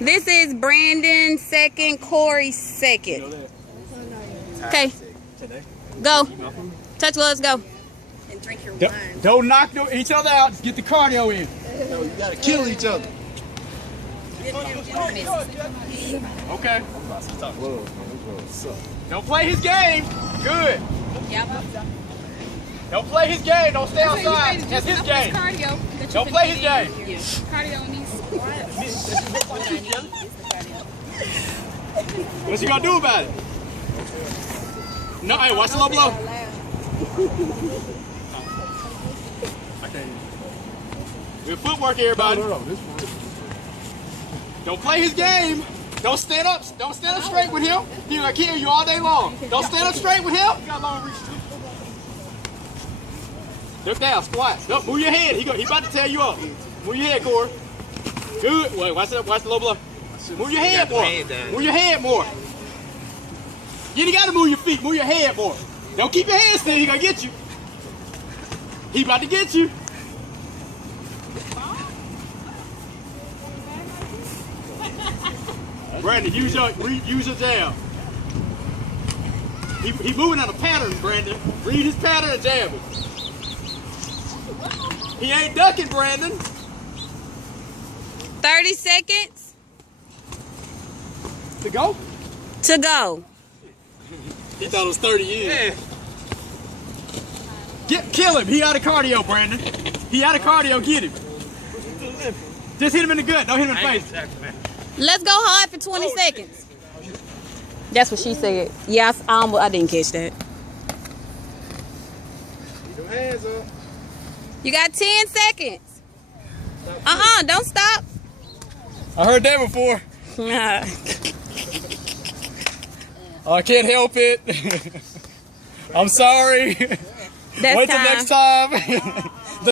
This is Brandon second, Corey second. Okay. Go. Touch gloves, go. And drink your wine. Don't knock each other out. Just get the cardio in. No, you gotta kill each other. Okay. Don't play his game. Good. Don't play his game. Don't stay outside. That's his game. Don't play his game. Cardio on these. What you gonna do about it? No, hey, watch the low blow. Okay. Good footwork, everybody. Don't play his game. Don't stand up. Don't stand up straight with him. He's gonna kill you all day long. Don't stand up straight with him. You got long reach too. Look down, squat. No, move your head. He about to tear you up. Move your head, Corey. Good. Wait, watch the low blow. Move your head more. Move your head more. You ain't gotta move your feet. Move your head more. Don't keep your hands still. He gonna get you. He about to get you. Brandon, use your jab. He moving on a pattern, Brandon. Read his pattern and jab it. He ain't ducking, Brandon. 30 seconds. To go? To go. He thought it was 30 years. Yeah. Kill him. He out of cardio, Brandon. He out of cardio. Get him. Just hit him in the gut. Don't hit him in the face. Let's go hard for 20 seconds. That's what she said. Yes, I didn't catch that. Keep your hands up. You got 10 seconds. Don't stop. I heard that before. Nah. I can't help it. I'm sorry. That's Wait till time. next time.